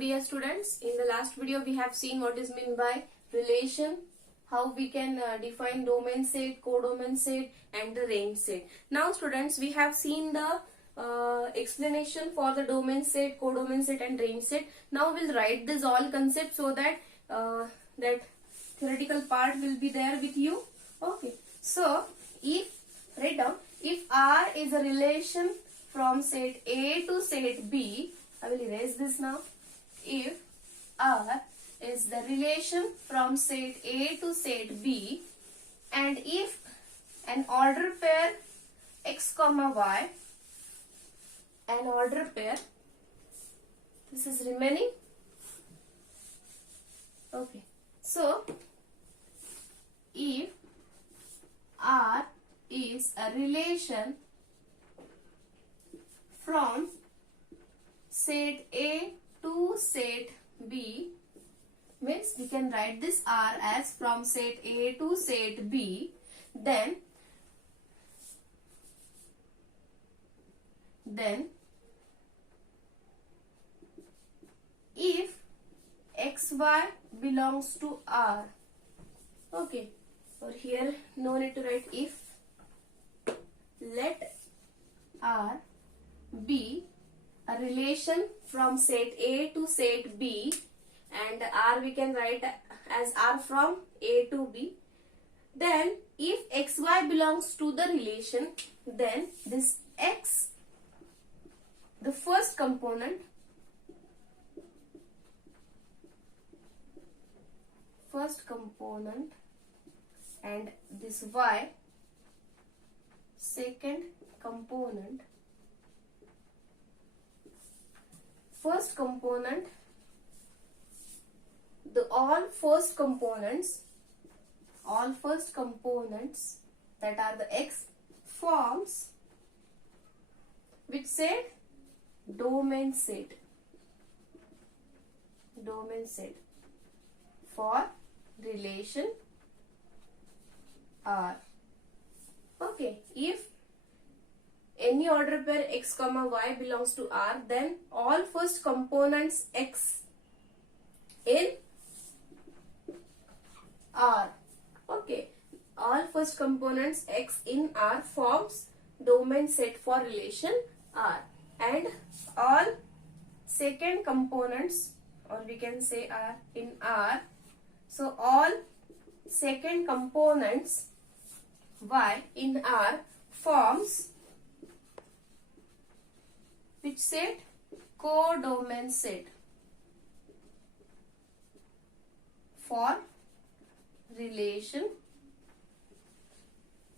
dear students, in the last video we have seen what is meant by relation, how we can define domain set, codomain set and the range set. Now students, we have seen the explanation for the domain set, codomain set and range set. Now we'll write this all concepts so that that theoretical part will be there with you. Okay, so write down, if R is a relation from set A to set B, I will erase this now. If R is the relation from set A to set B, and if an order pair x comma y, an order pair, this is remaining. Okay, so if R is a relation from set A to set B, means we can write this R as from set A to set B, then if xy belongs to R, okay, or here no need to write if, let R be a relation from set A to set B, and R we can write as R from A to B. Then if xy belongs to the relation, then this x, the first component, and this y, second component. First component, all first components that are the x forms which set? Domain set for relation R. Okay, if any order pair x comma y belongs to R, then all first components x in R. Okay, all first components x in R forms domain set for relation R, and all second components, or we can say are in R. So all second components y in R forms which set? Codomain set for relation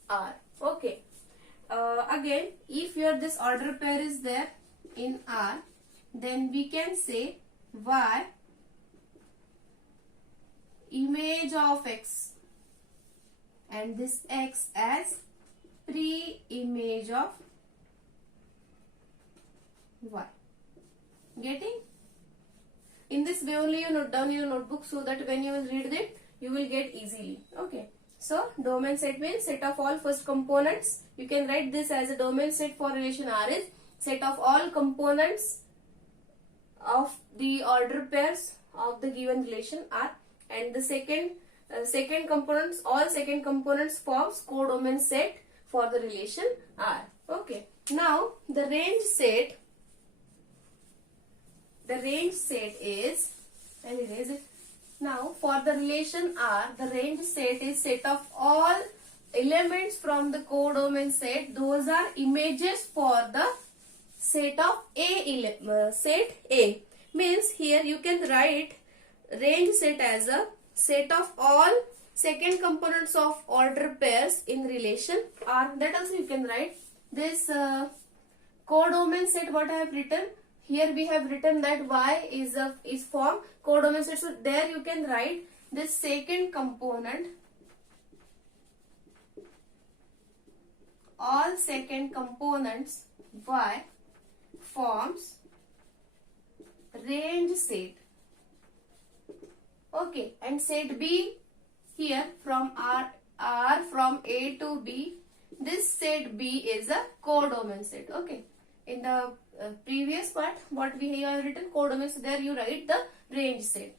R. Okay. Again, if here this order pair is there in R, then we can say y image of x, and this x as pre-image of y. Getting? In this way only you note down your notebook so that when you will read it, you will get easily. Okay. So domain set means set of all first components. You can write this as a domain set for relation R is set of all components of the order pairs of the given relation R, and the second components, all second components forms codomain set for the relation R. Okay. Now the range set is, I'll erase it. Now for the relation R, the range set is set of all elements from the codomain set. Those are images for the set of set A. Means here you can write range set as a set of all second components of order pairs in relation R. That also you can write. This codomain set, what I have written here, we have written that y is form codomain set. So there you can write this second component, all second components y forms range set. Okay, and set B here from R from A to B, this set B is a codomain set. Okay, in the previous part what we have written codomain, so there you write the range set.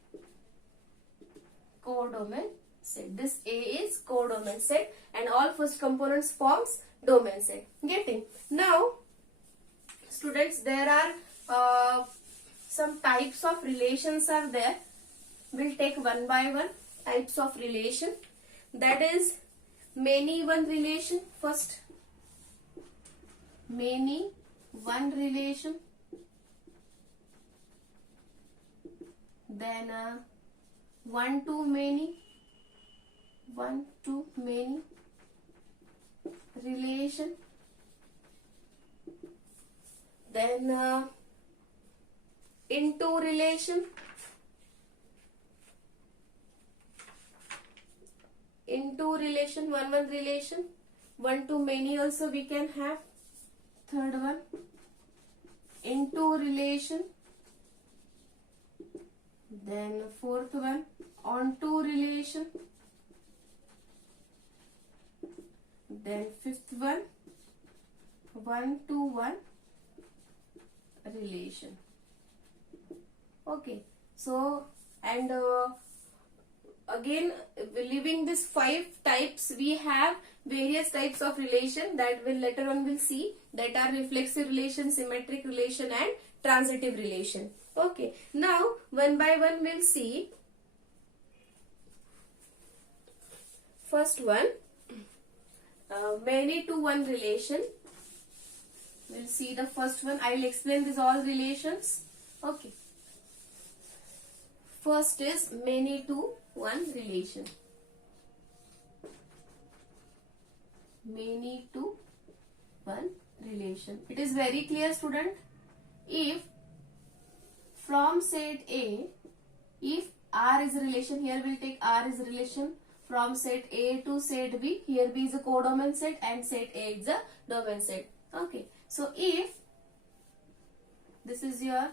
Codomain set. This A is codomain set and all first components forms domain set. Getting? Now students, there are some types of relations are there. We'll take one by one types of relation. That is many one relation first. Many one relation. Then one to many. One to many relation. Then into relation. Into relation, one relation. One to many also we can have. Third one, into relation. Then fourth one, onto relation. Then fifth one to one relation. Okay, so and again leaving this 5 types, we have various types of relation that will later on we'll see, that are reflexive relation, symmetric relation and transitive relation. Okay, now one by one we'll see. First one, many to one relation. We'll see the first one. I will explain these all relations. Okay. First is many to one relation. Many to one relation. It is very clear, student. If from set A, if R is a relation, here we'll take R is a relation from set A to set B. Here B is a codomain set and set A is a domain set. Okay. So if this is your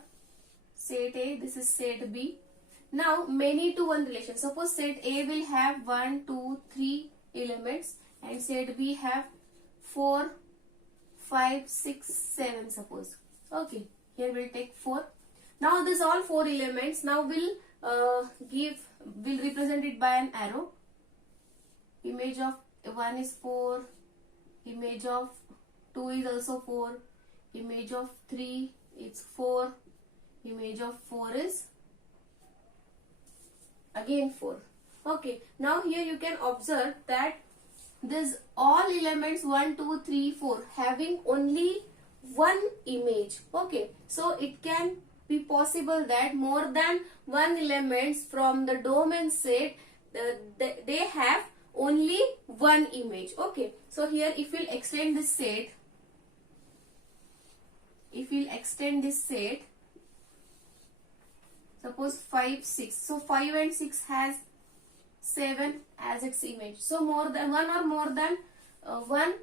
set A, this is set B. Now many to one relation. Suppose set A will have 1, 2, 3 elements and set B have 4, 5, 6, 7 suppose. Okay, here we'll take 4. Now this all 4 elements. Now we'll represent it by an arrow. Image of 1 is 4. Image of 2 is also 4. Image of 3 is 4. Image of 4 is again 4. Okay, now here you can observe that this all elements 1, 2, 3, 4 having only one image. Okay, so it can be possible that more than one elements from the domain set they have only one image. Okay, so here if we'll extend this set, suppose 5, 6. So 5 and 6 has 7 as its image. So more than one or more than 1,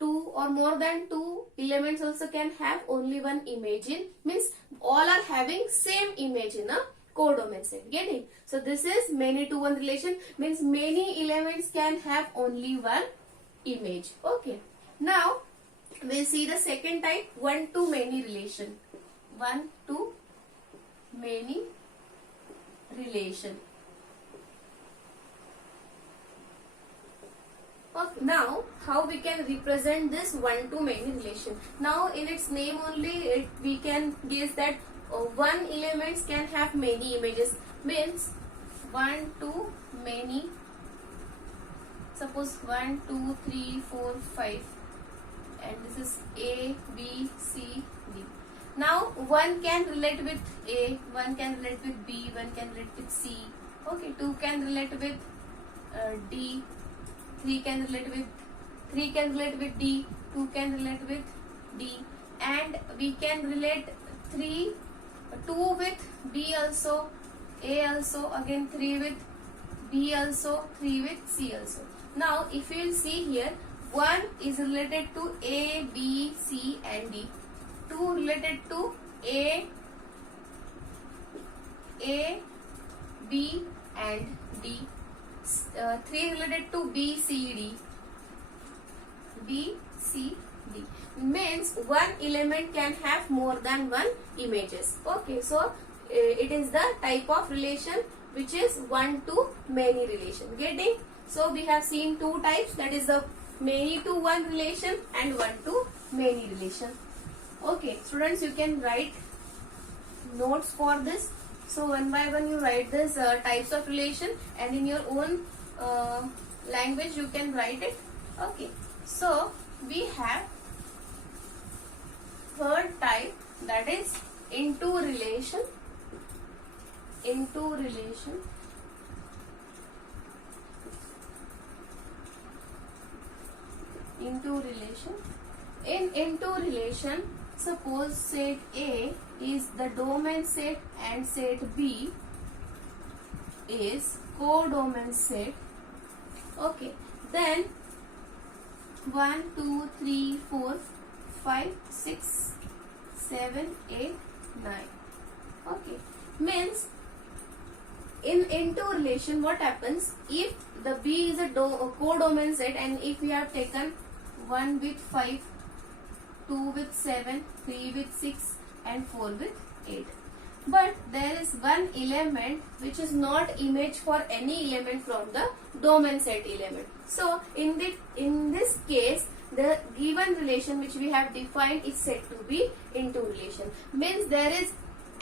2 or more than 2 elements also can have only one image in, means all are having same image in a codomain set. Getting? So this is many to one relation, means many elements can have only one image. Okay. Now we'll see the second type, one to many relation. One to many relation. Okay. Now how we can represent this one to many relation? Now in its name only we can guess that one elements can have many images, means one to many. Suppose 1, 2, 3, 4, 5 and this is A, B, C, D. Now one can relate with A, one can relate with B, one can relate with C. Okay, 2 can relate with D, 3 can relate with D, 2 can relate with D, and we can relate 2 with B also, A also, again 3 with B also, 3 with C also. Now if you will see here, 1 is related to A, B, C and D. 2 related to A, B and D. 3 related to B, C, D. means one element can have more than one images. Okay, so it is the type of relation which is one to many relation. Getting? So we have seen two types, that is the many to one relation and one to many relation. Okay, students, you can write notes for this. So one by one you write this types of relation, and in your own language you can write it. Okay, so we have third type, that is into relation. Into relation. Into relation. In into relation, suppose set A is the domain set and set B is codomain set. Okay, then 1, 2, 3, 4, 5, 6, 7, 8, 9. Okay, means in into relation what happens, if the B is a codomain set, and if we have taken 1 with 5, 2 with 7, 3 with 6 and 4 with 8. But there is one element which is not image for any element from the domain set element. So in this case, the given relation which we have defined is said to be into relation. Means there is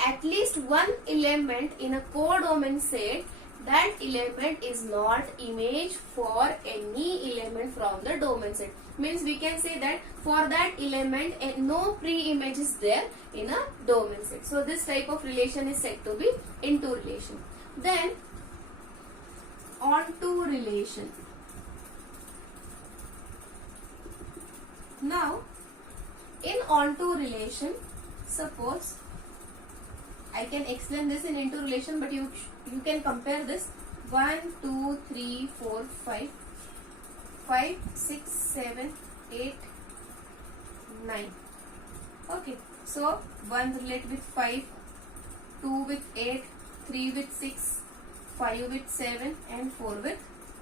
at least one element in a codomain set. That element is not image for any element from the domain set. Means we can say that for that element no pre-image is there in a domain set. So this type of relation is said to be into relation. Then onto relation. Now in onto relation, suppose I can explain this in into relation, but you can compare this 1, 2, 3, 4, 5, 5, 6, 7, 8, 9. Okay, so 1 relate with 5, 2 with 8, 3 with 6, 5 with 7 and 4 with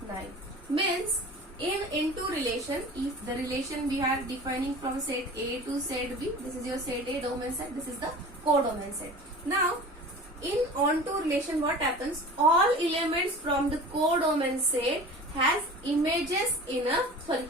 9. Means in into relation, if the relation we are defining from set A to set B, this is your set A domain set, this is the codomain set. Now in onto relation what happens, all elements from the codomain set has images in a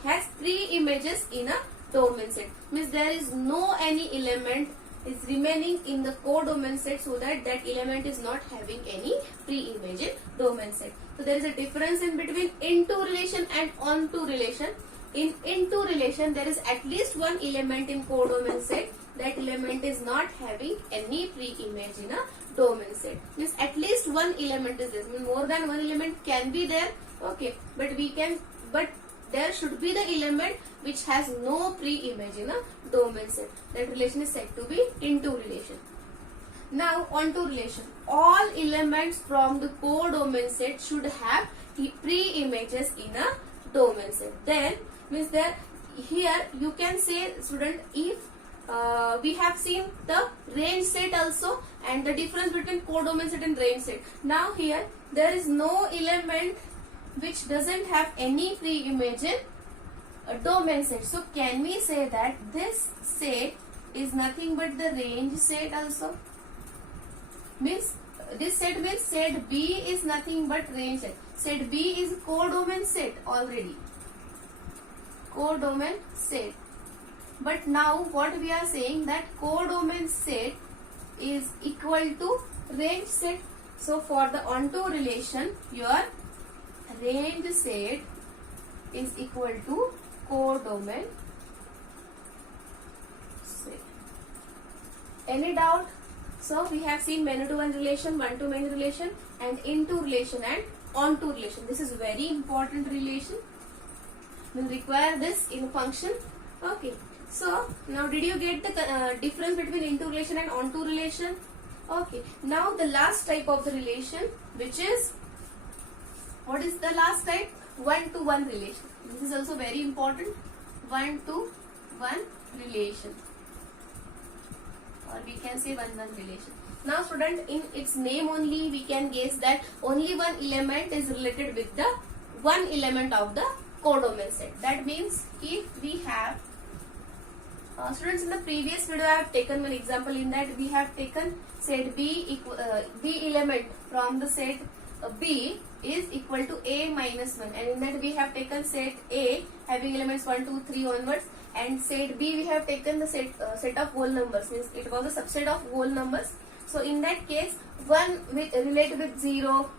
has pre-images in a domain set. Means there is no any element is remaining in the codomain set, so that element is not having any pre-image in domain set. So there is a difference in between into relation and onto relation. In into relation there is at least one element in codomain set. That element is not having any pre-image in a domain set. Means at least one element is there. Means more than one element can be there. Okay, but there should be the element which has no pre-image in a domain set. That relation is said to be into relation. Now onto relation. All elements from the codomain set should have pre-images in a domain set. Then means there here you can say, student, if we have seen the range set also and the difference between codomain set and range set. Now here there is no element which doesn't have any pre-image in a domain set. So can we say that this set is nothing but the range set also? Means this set means set B is nothing but range set. Set B is codomain set already. Codomain set. But now what we are saying, that codomain set is equal to range set. So for the onto relation, your range set is equal to codomain set. Any doubt? So we have seen many to one relation, one to many relation, and into relation and onto relation. This is very important relation. We will require this in function. Okay. So now did you get the difference between into relation and onto relation? Okay. Now the last type of the relation, which is, what is the last type? One to one relation. This is also very important. One to one relation, or we can say one relation. Now student, in its name only we can guess that only one element is related with the one element of the codomain set. That means if we have Students, in the previous video I have taken one example. In that we have taken set B element from the set B is equal to A minus 1, and in that we have taken set A having elements 1, 2, 3 onwards, and set B we have taken the set of whole numbers, means it was a subset of whole numbers. So in that case 1 with relate with 0,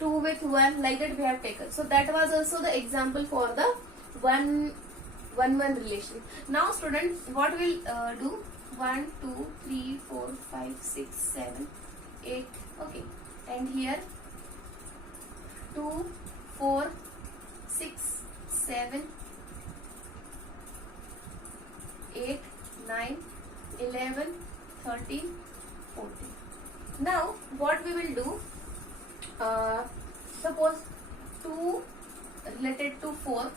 2 with 1, like that we have taken. So that was also the example for the 1 relation. Now students, what we'll do, 1, 2, 3, 4, 5, 6, 7, 8, okay, and here 2, 4, 6, 7, 8, 9, 11, 13, 14. Now what we will do, suppose 2 related to 4,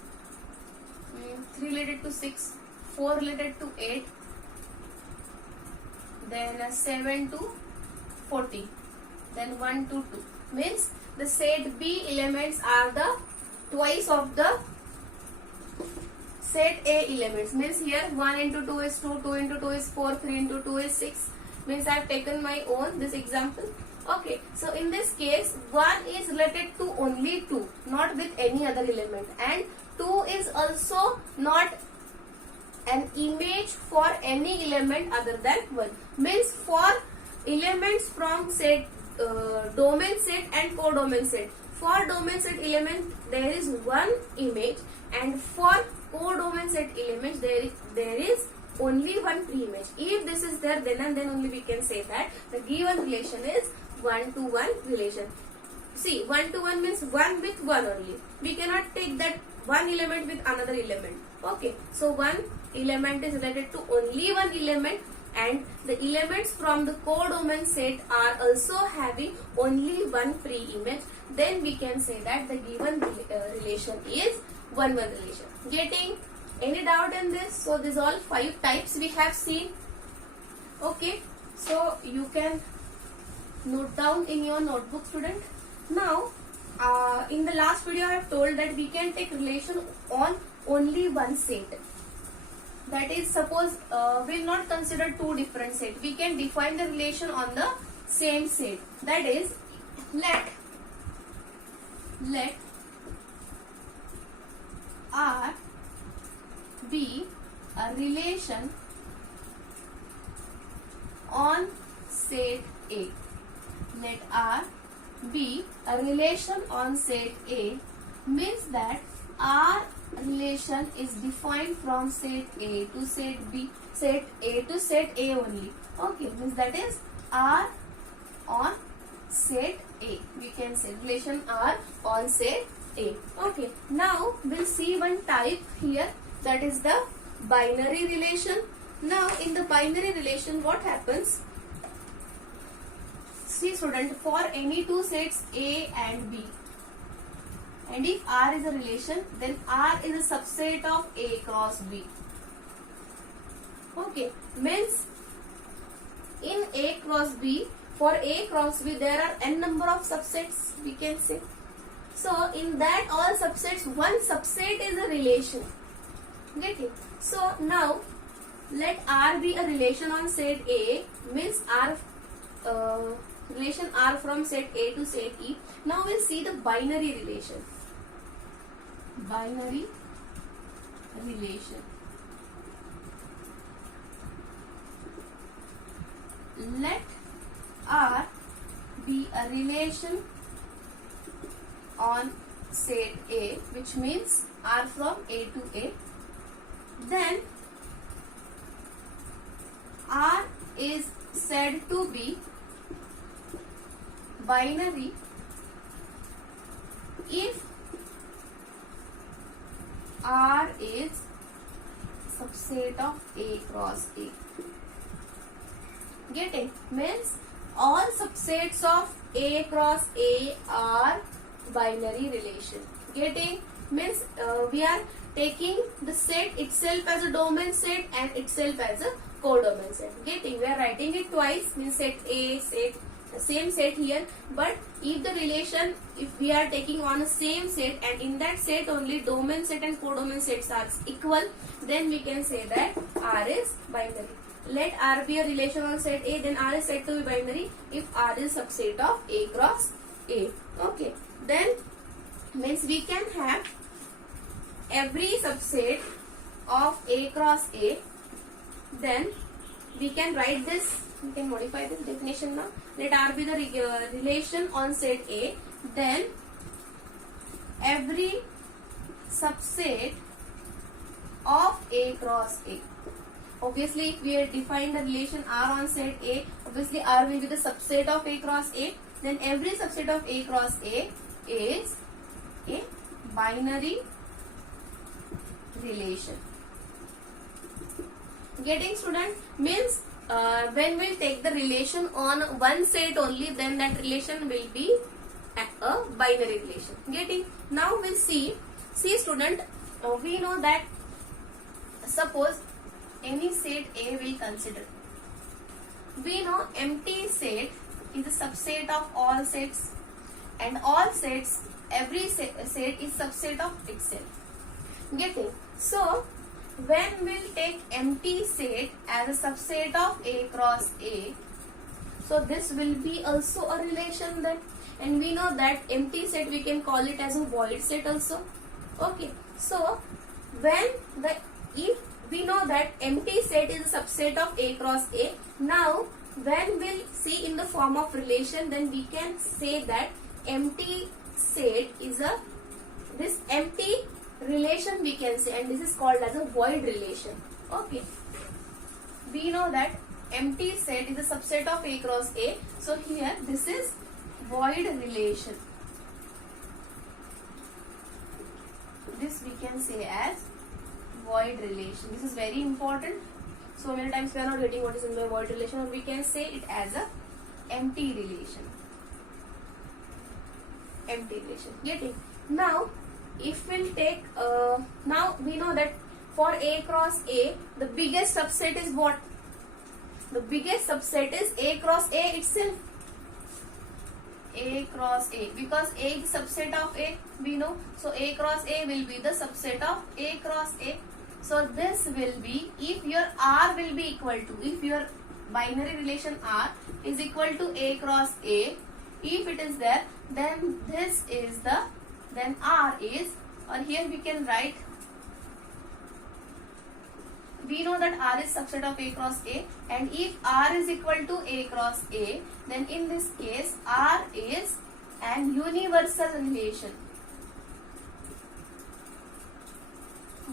3 related to 6, 4 related to 8, then 7 to 14, then 1 to 2. Means the set B elements are the twice of the set A elements. Means here 1 into 2 is 2, 2 into 2 is 4, 3 into 2 is 6. Means I have taken my own this example. Okay, so in this case 1 is related to only 2, not with any other element, and 2 is also not an image for any element other than 1. Means for elements from set domain set and codomain set, for domain set element there is one image, and for codomain set elements there is only one pre-image. If this is there, then and then only we can say that the given relation is 1-to-1 relation. See, 1-to-1 means 1 with 1 only. We cannot take that one element with another element. Okay, so one element is related to only one element, and the elements from the codomain set are also having only one pre-image. Then we can say that the given relation is 1-1 relation. Getting any doubt in this? So these all 5 types we have seen. Okay, so you can note down in your notebook, student. Now in the last video I have told that we can take relation on only one set. That is, suppose we will not consider 2 different sets. We can define the relation on the same set. That is, let R be a relation on set A. Let R be a relation on set A means that R relation is defined from set A to set B, set A to set A only. Okay, means that is R on set A. We can say relation R on set A. Okay, now we'll see one type here, that is the binary relation. Now in the binary relation what happens? See student, for any 2 sets A and B, and if R is a relation, then R is a subset of A cross B. Okay, means in A cross B, for A cross B there are n number of subsets, we can say. So in that all subsets, one subset is a relation. Get it? So now let R be a relation on set A, means R relation R from set A to set E. Now we'll see the binary relation. Binary relation. Let R be a relation on set A, which means R from A to A. Then R is said to be binary if R is subset of A cross A. Getting? Means all subsets of A cross A are binary relation. Getting? Means we are taking the set itself as a domain set and itself as a codomain set. Getting? We are writing it twice, means set A, set same set here, but if the relation, if we are taking on a same set and in that set only domain set and codomain sets are equal, then we can say that R is binary. Let R be a relation on set A, then R is said to be binary if R is subset of A cross A. Okay, then means we can have every subset of A cross A, then we can write this, we can modify this definition now. Let R be the relation on set A, then every subset of A cross A. Obviously, if we define the relation R on set A, obviously R will be the subset of A cross A, then every subset of A cross A is a binary relation. Getting, student? Means when we take the relation on one set only, then that relation will be a binary relation. Getting? Now we'll see student, we know that suppose any set A will consider. We know empty set is a subset of all sets, and all sets, every set is subset of itself. Getting? So when we'll take empty set as a subset of A cross A, so this will be also a relation then, and we know that empty set we can call it as a void set also. Okay, so when if we know that empty set is a subset of A cross A, now when we'll see in the form of relation, then we can say that empty set is this empty relation we can say, and this is called as a void relation. Okay, we know that empty set is a subset of A cross A, so here this is void relation. This we can say as void relation. This is very important. So many times we are not getting what is in the void relation, or we can say it as a empty relation. Empty relation. Getting? Now if we'll take now we know that for A cross A, the biggest subset is what? The biggest subset is A cross A itself. A cross A, because A is subset of A, we know. So A cross A will be the subset of A cross A. So this will be, if your R will be equal to, if your binary relation R is equal to A cross A, if it is there, then this is the, then R is, or here we can write, we know that R is subset of A cross A, and if R is equal to A cross A, then in this case R is an universal relation.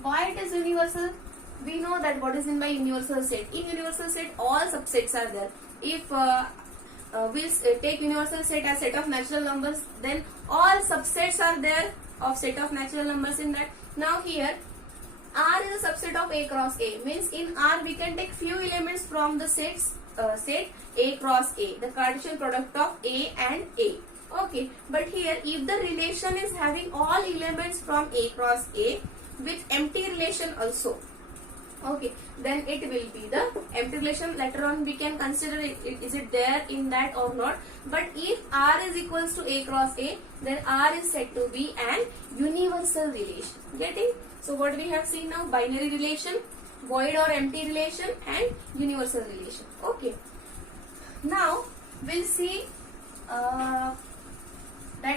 Why it is universal? We know that what is in by universal set. In universal set, all subsets are there. If we take universal set as set of natural numbers, then all subsets are there of set of natural numbers in that. Now here R is a subset of A cross A, means in R we can take few elements from the set A cross A, the Cartesian product of A and A. Okay, but here if the relation is having all elements from A cross A with empty relation also, okay, then it will be the empty relation. Later on we can consider is it there in that or not. But if R is equals to A cross A, then R is said to be an universal relation. Getting? So what we have seen now, binary relation, void or empty relation, and universal relation. Okay. Now we'll see that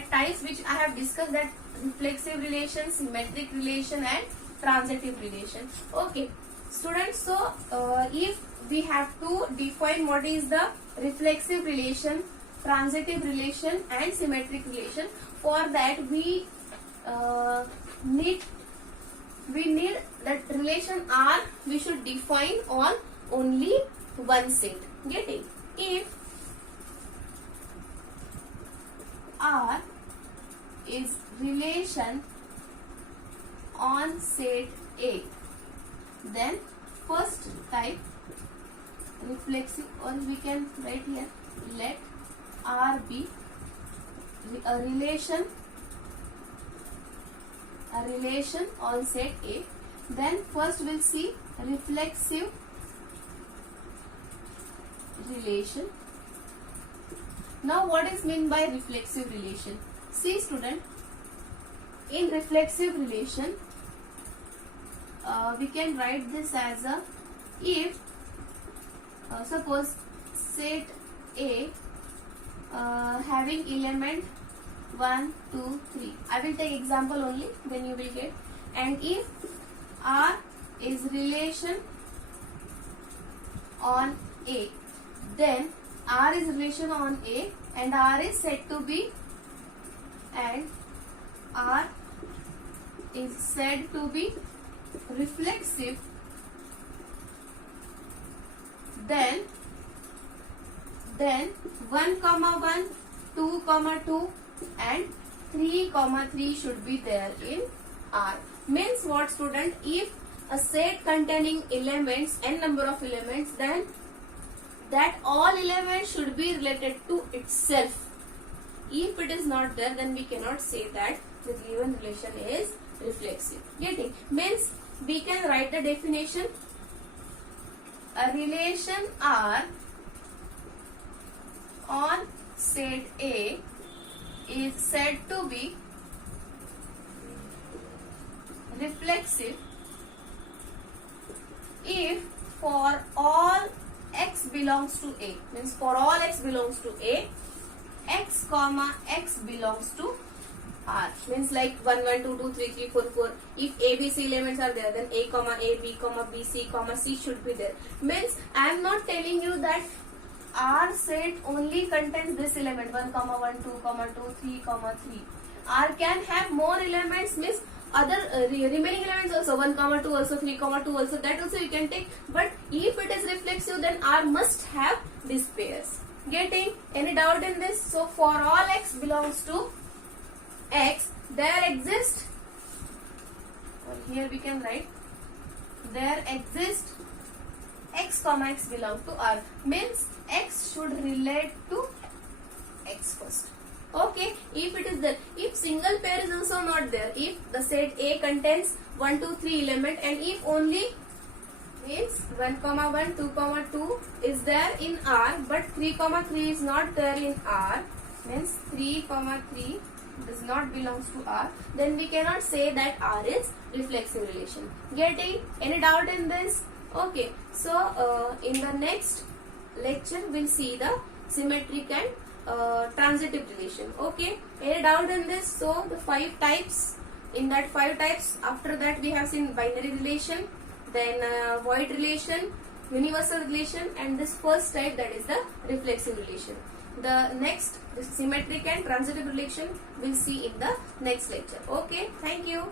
types which I have discussed, that reflexive relation, symmetric relation, and transitive relation. Okay, students. So if we have to define what is the reflexive relation, transitive relation, and symmetric relation, for that we need that relation R we should define on only one set. Getting? If R is relation on set A, then first type reflexive, or we can write here, let R be a relation on set A. Then first we'll see reflexive relation. Now what is meant by reflexive relation? See student, in reflexive relation, we can write this as a, if suppose set A having element 1, 2, 3. I will take example only, then you will get. And if R is relation on A, then R is relation on A and R is said to be, and R is said to be reflexive, then 1, 1, 2, 2 and 3, 3 should be there in R. Means what student? If a set containing elements, n number of elements, then that all elements should be related to itself. If it is not there, then we cannot say that the given relation is reflexive. Getting? Means we can write the definition. A relation R on set A is said to be reflexive if for all x belongs to A. Means for all x belongs to A, x comma x belongs to R. Means like 1, 1, 2, 2, 3, 3, 4, 4. If A, B, C elements are there, then A, comma A, B, comma B, C, comma C should be there. Means I am not telling you that R set only contains this element 1, 1, 2, 2, 3, 3. R can have more elements, means other remaining elements also 1, 2 also, 3, 2 also, that also you can take. But if it is reflexive, then R must have these pairs. Getting? Any doubt in this? So for all x belongs to X, there exists, here we can write, there exists x comma x belong to R. Means x should relate to x first. Okay, if it is there, if single pair is also not there, if the set A contains 1, 2, 3 element, and if only means 1, 1, 2, 2 is there in R, but 3, 3 is not there in R, means 3, 3 does not belongs to R, then we cannot say that R is reflexive relation. Getting? Any doubt in this? Okay, so in the next lecture we'll see the symmetric and transitive relation. Okay, any doubt in this? So the 5 types, in that 5 types, after that we have seen binary relation, then void relation, universal relation, and this first type, that is the reflexive relation. The next, the symmetric and transitive relation, we'll see in the next lecture. Okay, thank you.